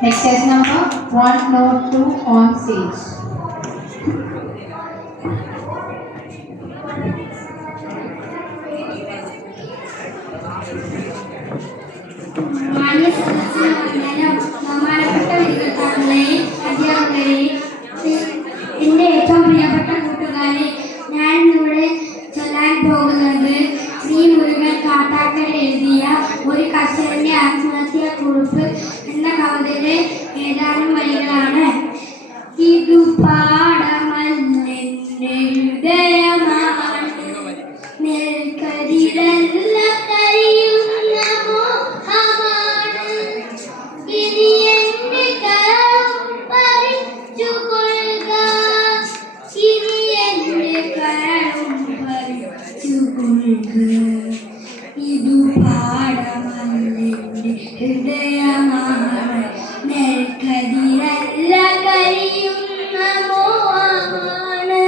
Next test number 102 on stage. എന്റെ ഏറ്റവും പ്രിയപ്പെട്ട കൂട്ടുകാരെ, ഞാൻ ഇവിടെ ചൊല്ലാൻ പോകുന്നത് ശ്രീ മുരുകൻ കാട്ടാക്കൽ എഴുതിയ ഒരു കർഷകന്റെ ആത്മഹത്യാക്കുറിപ്പ് എന്ന കവിതയിലെ ഏതാനും വരികളാണ്. ഇതു പാടമല്ലെന്റെ ഹൃദയമാണ്, നെൽക്കതിരല്ല കരിയുന്ന മോഹമാണ്. ഇനി എന്റെ കരം പറിച്ചുകൊള്ളുക, ഇനി എന്റെ കരം പറിച്ചുകൊള്ളുക. ഇതു പാടമല്ലെന്റെ ഹൃദയമാണ്, നെൽക്കതിരല്ല കരിയുന്ന മോഹമാണ്.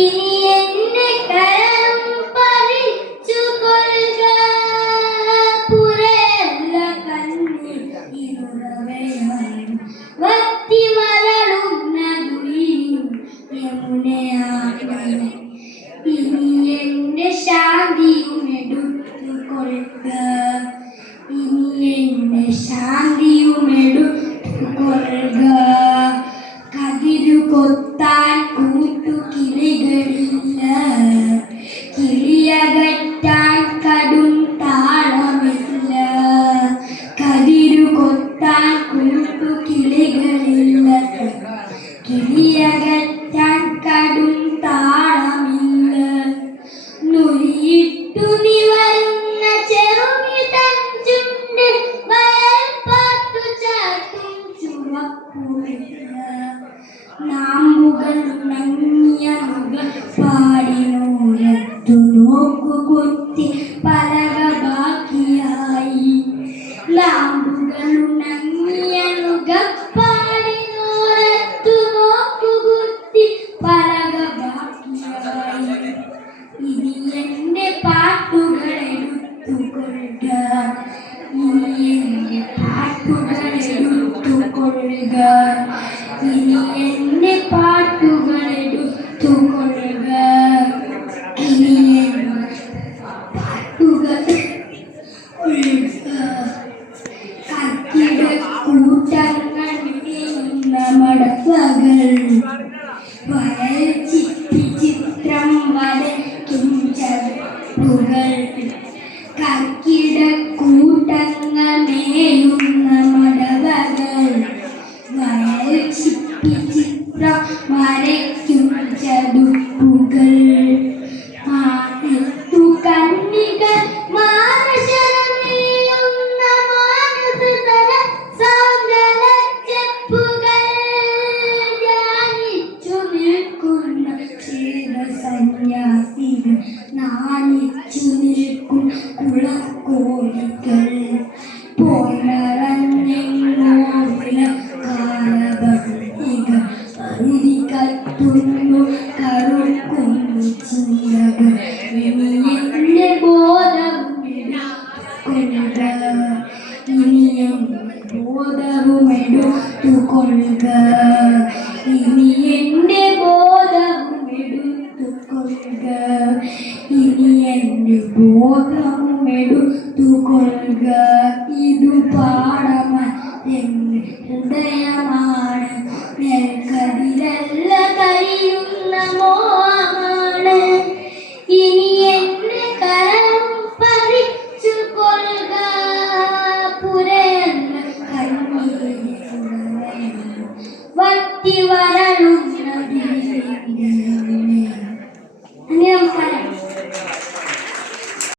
ഇനി എന്റെ കരം പറിച്ചുകൊള്ളുക, പുരയല്ല കണ്ണീർ ഇരുളവയാണ്, വറ്റി വരളുന്നതു യമുനയാണ്. ഇനി എന്റെ ശാന്തിയും എടുത്തുകൊള്ളുക, ഇനി എന്റെ ശാന്തിയും എടുത്തുകൊള്ളുക. കതിരു കൊത്താൻ കൂട്ടുകിളികളില്ല, കിളിയകറ്റാൻ കടും താളമില്ല. കതിരു കൊത്താൻ കൂട്ടുകിളികളില്ല, കിളിയകറ്റാൻ കടും താളമില്ല. നുരിയിട്ടു നിവരുന്ന ചെറുമിതൻ ചുണ്ട്, വയൽ പാട്ടു ചാട്ടും ചുവപ്പുമില്ല. നാമ്പുകൾ ഉണങ്ങിയ മുഖപ്പാടിനോരത്തു നോക്കുകുത്തി പലക ബാക്കിയായി. നാമ്പുകൾ ഉണങ്ങിയ മുഖപ്പാടിനോരത്തു നോക്കുകുത്തി പലക ബാക്കിയായി. ഇനി എന്റെ പാട്ടുകൾ എടുത്തുകൊള്ളുക, ഇനി എന്റെ പാട്ടുകൾ എടുത്തുകൊള്ളുക, ഇനി എന്റെ പാട്ടുകൾ എടുത്തുകൊള്ളുക, ഇനി എന്റെ പാട്ടുകൾ കത്തിടക്കൂട്ടങ്ങൾ നീങ്ങുന്ന മടപ്പകൾ, വയൽ ചിപ്പി ചിത്രം വരയ്ക്കും ചതുപ്പുകൾ. കർക്കിടക്കൂട്ടങ്ങൾ മേയുന്ന മടവകൾ, വയൽ ചിപ്പി ചിത്രം വരയ്ക്കും ചതുപ്പുകൾ. മാനത്തു കണ്ണികൾ മാനശരമേയുന്ന മാനസതല സാന്ദ്രലച്ചെപ്പുകൾ. ധ്യാനിച്ചു നിൽക്കുന്ന ക്ഷേമസന്യാസികൾ, നാണിച്ചു നിൽക്കും കുളക്കോടികൾ. പോയി മറഞ്ഞെങ്ങോ വിളക്കാലഭംഗികൾ, അരുതി കത്തുന്നു കറുക്കുന്നു ചിന്തകൾ. ഇനി എന്റെ ബോധവും എടുത്തുകൊള്ളുക, ഇനി എന്റെ ബോധവും എടുത്തുകൊള്ളുക, ഇനി എന്റെ ബോധവും എടുത്തുകൊള്ളുക, ഇനി എന്റെ ബോധവും എടുത്തുകൊള്ളുക. ഇതു പാടമല്ലെന്റെ ഹൃദയമാണ്, നെൽക്കതിരല്ല കരിയുന്ന മോഹമാണ്. ഇനി എന്റെ കരം പറിച്ചുകൊള്ളുക, പുരയല്ല കണ്ണീർ വറ്റി വരളുന്ന